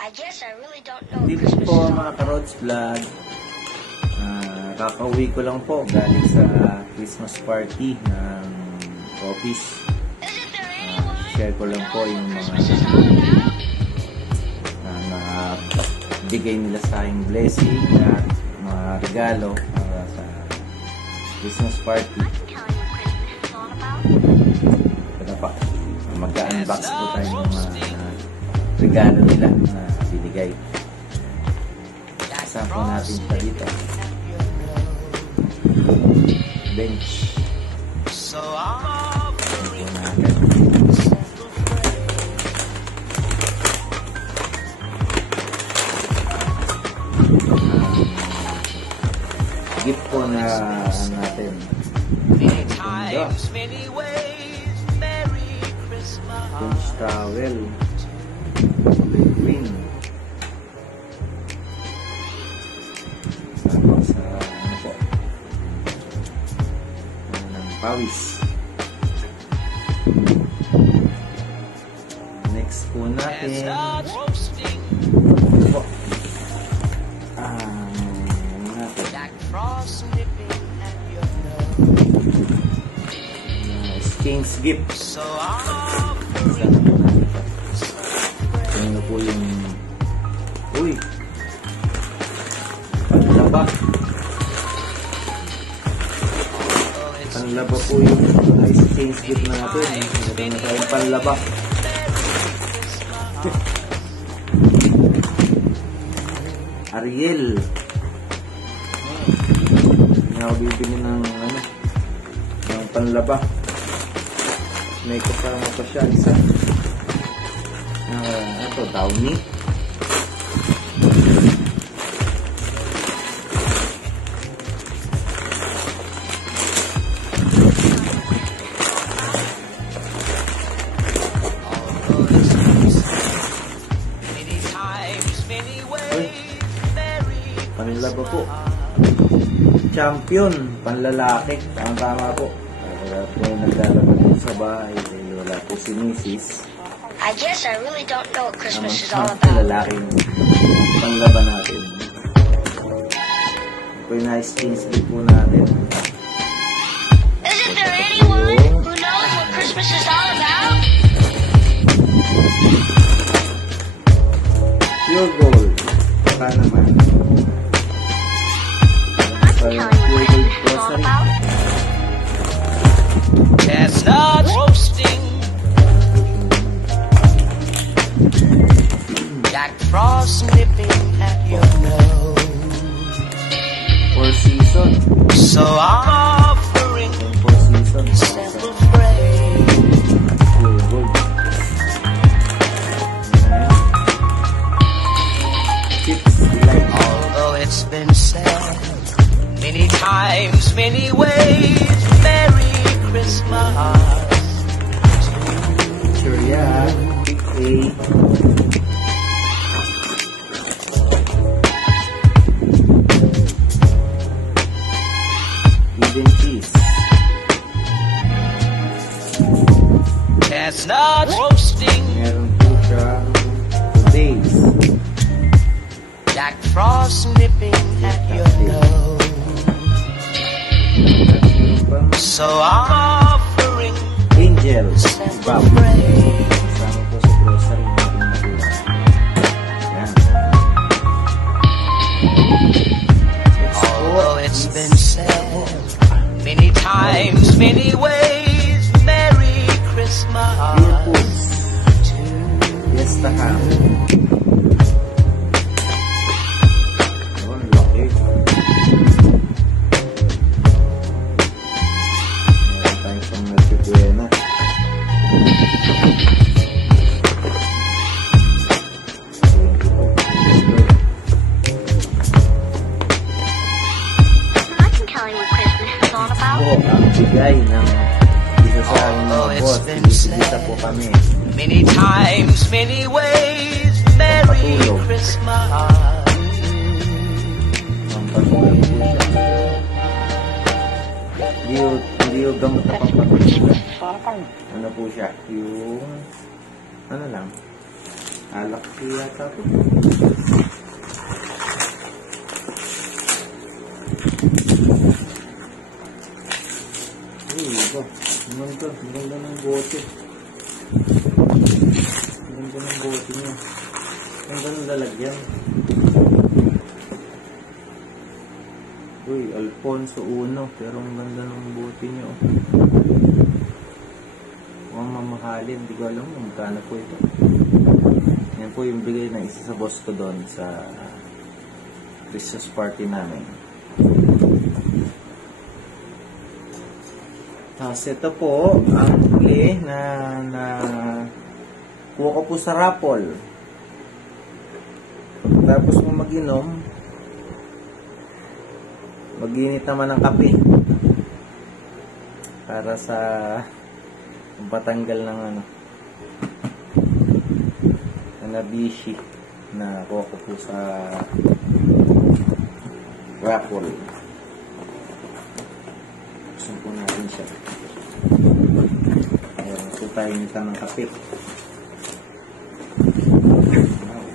Hindi po mga ka-Rods Vlog. Kakauwi ko lang po galing sa Christmas party ng office. Share ko lang po yung mga bigay nila sa aking blessing at mga regalo para sa Christmas party. Ito pa, mag-unbox po tayo ng mga regalo nila na binigay. Kasama po natin pa dito. Bench. Ito po natin. Gift po na natin. Bench towel. Green. Tapos ano po? Ng pawis. Next po natin. Po. King's gift. Ano po yung panlaba. Panlaba po yung King's gift natin. Ito na tayong panlaba. Ariel. Hindi ako bibili ng panlaba. May kasama pa siya isa. Ito, Downy. Panlaba po. Champion, panlalaki. Tama po. Wala po naglalaba din sa bahay. Wala po si Mrs. I guess I really don't know what Christmas is all about. Lalaking panlaba natin. Ito yung nice things din po natin. Isn't there anyone who knows what Christmas is all about? Pure gold. Baka naman. Pure gold grocery. Chestnut roasting, Jack Frost nipping at your nose. Four season. So I'm offering Four season. simple phrase. Pure gold. Chips like Although it's been said many times, many ways, Merry Christmas. sure yeah. Pick A. Hidden cheese. Chestnut roasting, Meron po siya today's. Jack Frost nipping at your nose. So I'm offering Angels. simple Bob. phrase. Kasama po sa grocery natin na buwan. Yan. Although it's been said many times, many ways, Merry Christmas. Pure foods. Yes, taham. Yun, laki. Meron tayong pang nagpipuena. I can tell you what Christmas is all about. Po, ang bigay ng isa sa aming mga boss. Ibigita po kami. Many times, many ways, Merry Christmas. Ang patuloy po siya. Hindi yung gamot na pampatuloy. Ano po siya? Yung ano lang, Alak ko yata ito. Uy, iba. Maganda ng bote. Maganda ng bote niya. Maganda ng lalagyan. Uy, Alfonso 1. Pero ang ganda ng bote niya. Mukhang mamahalin. Hindi ko alam kung magkano po ito. Yan po yung bigay ng isa sa boss ko doon sa Christmas party namin. Tapos ito po ang huli na kuha ko po sa raffle. Tapos mo mag-inom, mag-init naman ng kape para sa patanggal ng nabishi na kuha ko po sa raffle. Buksan po natin siya. Ayan, ito tayo nita ng kape. Wow.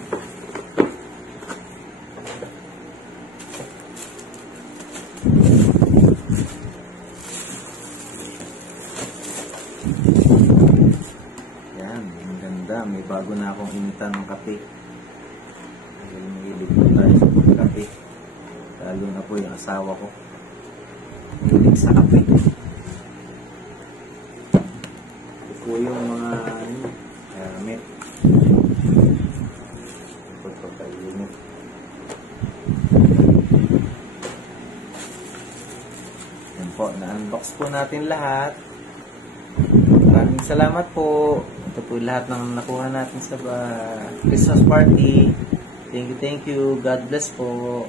Ayan, ang ganda. May bago na akong inita ng kape. Dahil mahilig po tayo sa kape. Lalo na po yung asawa ko. Mahilig sa kape. Ito po yung mga gamit. Ito po tayo unit. Yan po, na-unbox po natin lahat. Maraming salamat po. Ito po lahat ng nakuha natin sa Christmas party. Thank you. God bless po.